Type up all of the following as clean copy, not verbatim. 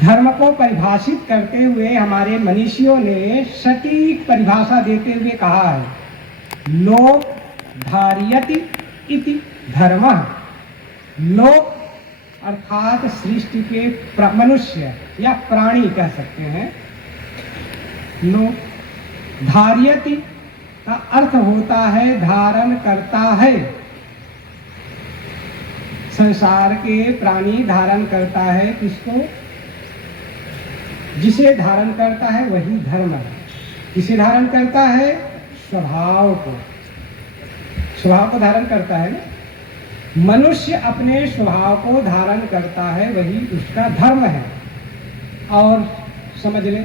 धर्म को परिभाषित करते हुए हमारे मनीषियों ने सटीक परिभाषा देते हुए कहा है, लोक धार्यति इति धर्मः। लोक अर्थात सृष्टि के मनुष्य या प्राणी कह सकते हैं। लोक धार्यति का अर्थ होता है धारण करता है। संसार के प्राणी धारण करता है किसको? जिसे धारण करता है वही धर्म है। किसे धारण करता है? स्वभाव को। स्वभाव को धारण करता है ना। मनुष्य अपने स्वभाव को धारण करता है, वही उसका धर्म है। और समझ ले,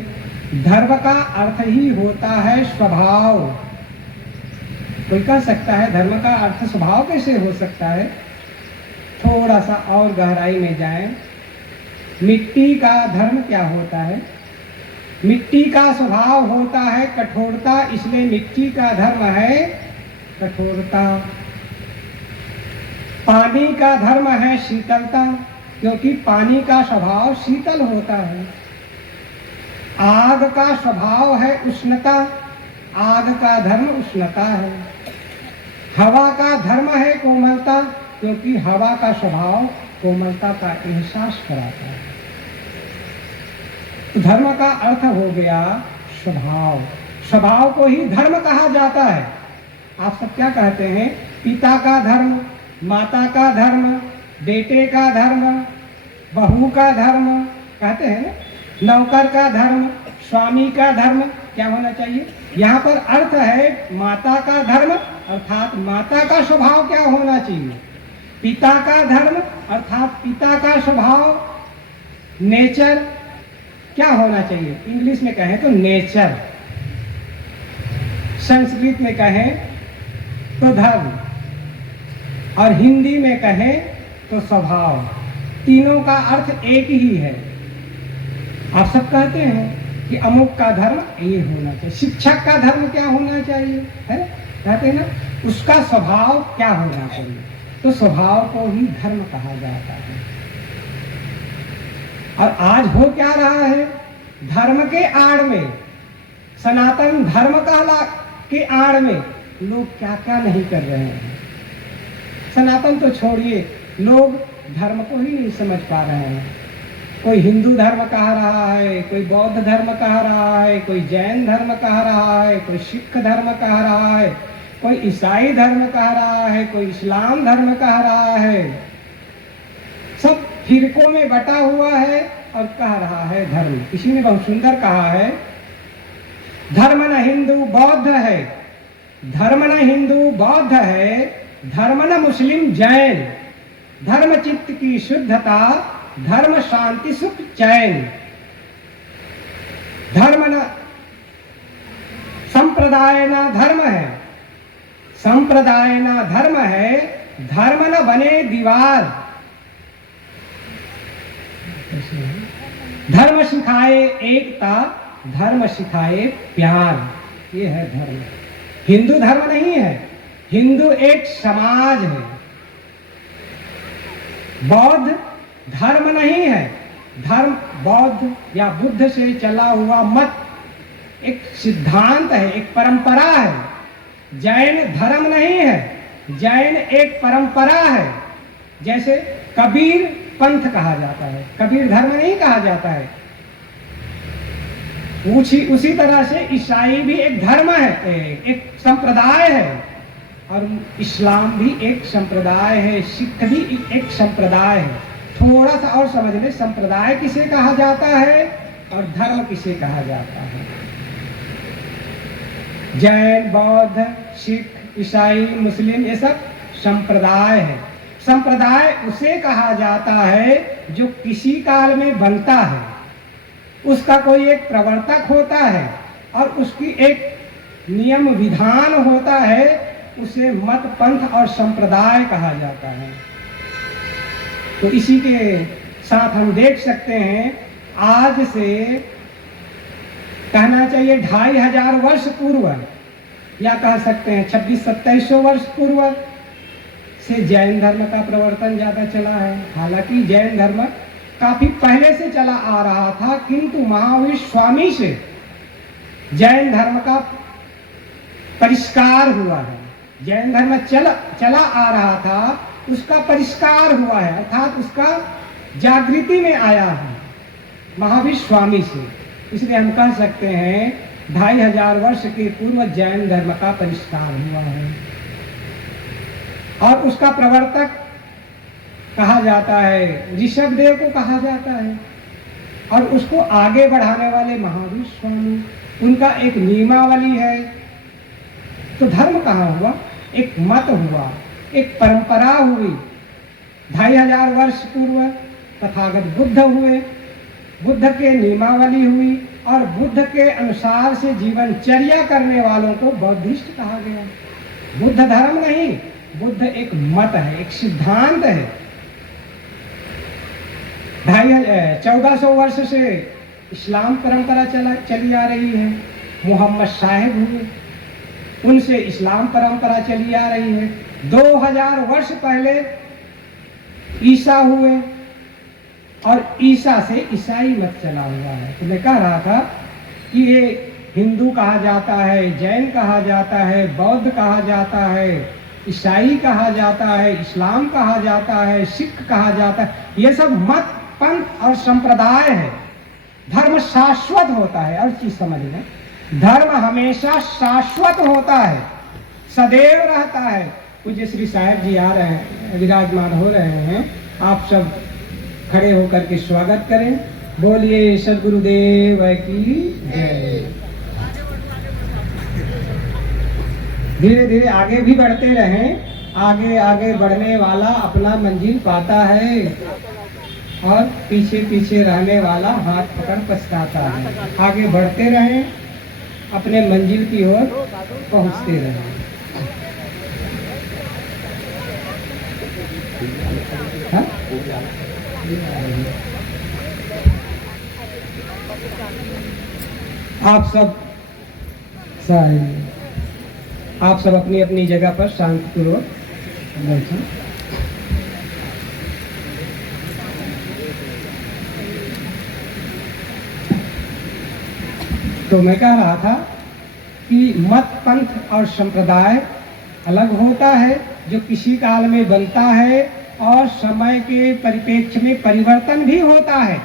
धर्म का अर्थ ही होता है स्वभाव। कोई कह सकता है धर्म का अर्थ स्वभाव कैसे हो सकता है? थोड़ा सा और गहराई में जाएं। मिट्टी का धर्म क्या होता है? मिट्टी का स्वभाव होता है कठोरता, इसलिए मिट्टी का धर्म है कठोरता। पानी का धर्म है शीतलता, क्योंकि पानी का स्वभाव शीतल होता है। आग का स्वभाव है उष्णता, आग का धर्म उष्णता है। हवा का धर्म है कोमलता, क्योंकि हवा का स्वभाव कोमलता का एहसास कराता है। तो धर्म का अर्थ हो गया स्वभाव। स्वभाव को ही धर्म कहा जाता है। आप सब क्या कहते हैं? पिता का धर्म, माता का धर्म, बेटे का धर्म, बहू का धर्म कहते हैं ना। नौकर का धर्म, स्वामी का धर्म क्या होना चाहिए? यहाँ पर अर्थ है माता का धर्म, अर्थात माता का स्वभाव क्या होना चाहिए। पिता का धर्म अर्थात पिता का स्वभाव, नेचर क्या होना चाहिए? इंग्लिश में कहें तो नेचर, संस्कृत में कहें तो धर्म, और हिंदी में कहें तो स्वभाव। तीनों का अर्थ एक ही है। आप सब कहते हैं कि अमुक का धर्म ये होना चाहिए, शिक्षक का धर्म क्या होना चाहिए, है ना? कहते हैं ना, उसका स्वभाव क्या होना चाहिए। तो स्वभाव को ही धर्म कहा जाता है। और आज हो क्या रहा है? धर्म के आड़ में, सनातन धर्म के आड़ में लोग क्या क्या नहीं कर रहे हैं। सनातन तो छोड़िए, लोग धर्म को ही नहीं समझ पा रहे हैं। कोई हिंदू धर्म कह रहा है, कोई बौद्ध धर्म कह रहा है, कोई जैन धर्म कह रहा है, कोई सिख धर्म कह रहा है, कोई ईसाई धर्म कह रहा है, कोई इस्लाम धर्म कह रहा है। सब फिरकों में बटा हुआ है और कह रहा है धर्म। किसी ने बहुत सुंदर कहा है, धर्म न हिंदू बौद्ध है, धर्म न हिंदू बौद्ध है, धर्म न मुस्लिम जैन, धर्म चित्त की शुद्धता, धर्म शांति सुख चैन। धर्म न संप्रदाय न धर्म है, संप्रदाय न धर्म है, धर्म न बने दीवार। धर्म सिखाए एकता, धर्म सिखाए प्यार। ये है धर्म। हिंदू धर्म नहीं है, हिंदू एक समाज है। बौद्ध धर्म नहीं है, धर्म बौद्ध या बुद्ध से चला हुआ मत, एक सिद्धांत है, एक परंपरा है। जैन धर्म नहीं है, जैन एक परंपरा है। जैसे कबीर पंथ कहा जाता है, कबीर धर्म नहीं कहा जाता है। उसी तरह से ईसाई भी एक धर्म है, एक संप्रदाय है, और इस्लाम भी एक संप्रदाय है, सिख भी एक संप्रदाय है। थोड़ा सा और समझ ले, संप्रदाय किसे कहा जाता है और धर्म किसे कहा जाता है। जैन, बौद्ध, सिख, ईसाई, मुस्लिम, ये सब संप्रदाय है। संप्रदाय उसे कहा जाता है जो किसी काल में बनता है, उसका कोई एक प्रवर्तक होता है और उसकी एक नियम विधान होता है, उसे मत, पंथ और संप्रदाय कहा जाता है। तो इसी के साथ हम देख सकते हैं, आज से कहना चाहिए 2500 वर्ष पूर्व, या कह सकते हैं 2600-2700 वर्ष पूर्व से जैन धर्म का प्रवर्तन ज़्यादा चला है। हालांकि जैन धर्म काफी पहले से चला आ रहा था, किंतु महावीर स्वामी से जैन धर्म का परिष्कार हुआ है। जैन धर्म चला आ रहा था, उसका परिष्कार हुआ है, अर्थात उसका जागृति में आया है महावीर स्वामी से। इसलिए हम कह सकते हैं 2500 वर्ष के पूर्व जैन धर्म का परिष्कार हुआ है और उसका प्रवर्तक कहा जाता है, ऋषभ देव को कहा जाता है, और उसको आगे बढ़ाने वाले महावीर स्वामी, उनका एक नियमावली है। तो धर्म कहाँ हुआ? एक मत हुआ, एक परंपरा हुई। 2500 वर्ष पूर्व तथागत बुद्ध हुए, बुद्ध के नियमावली हुई और बुद्ध के अनुसार से जीवनचर्या करने वालों को बौद्धिस्ट कहा गया। बुद्ध धर्म नहीं, बुद्ध एक मत है, एक सिद्धांत है। 1400 वर्ष से इस्लाम परंपरा चली आ रही है। मोहम्मद साहेब हुए, उनसे इस्लाम परंपरा चली आ रही है। 2000 वर्ष पहले ईसा हुए और ईसा से ईसाई मत चला हुआ है। तो मैं कह रहा था कि ये हिंदू कहा जाता है, जैन कहा जाता है, बौद्ध कहा जाता है, ईसाई कहा जाता है, इस्लाम कहा जाता है, सिख कहा जाता है, ये सब मत, पंथ और संप्रदाय है। धर्म शाश्वत होता है। और चीज समझ लें, धर्म हमेशा शाश्वत होता है, सदैव रहता है। पूज्य श्री साहेब जी आ रहे हैं, विराजमान हो रहे हैं। आप सब खड़े होकर के स्वागत करें। बोलिए सद्गुरुदेव की जय। धीरे धीरे आगे भी बढ़ते रहें। आगे आगे बढ़ने वाला अपना मंजिल पाता है और पीछे पीछे रहने वाला हाथ पकड़ पछताता है। आगे बढ़ते रहें, अपने मंजिल की ओर पहुंचते रहें। हाँ? आप सब अपनी अपनी जगह पर शांतिपूर्वक बैठें। तो मैं कह रहा था कि मत, पंथ और संप्रदाय अलग होता है, जो किसी काल में बनता है और समय के परिप्रेक्ष्य में परिवर्तन भी होता है,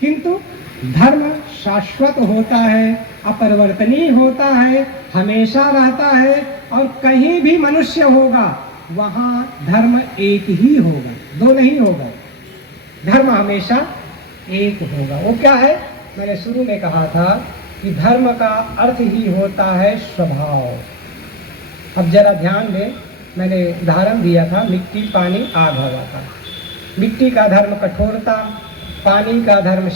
किंतु धर्म शाश्वत होता है, अपरिवर्तनीय होता है, हमेशा रहता है। और कहीं भी मनुष्य होगा वहाँ धर्म एक ही होगा, दो नहीं होगा। धर्म हमेशा एक होगा। वो क्या है? मैंने शुरू में कहा था कि धर्म का अर्थ ही होता है स्वभाव। अब जरा ध्यान दें, मैंने उदाहरण दिया था मिट्टी, पानी, आग, हवा का। मिट्टी का धर्म कठोरता, पानी का धर्म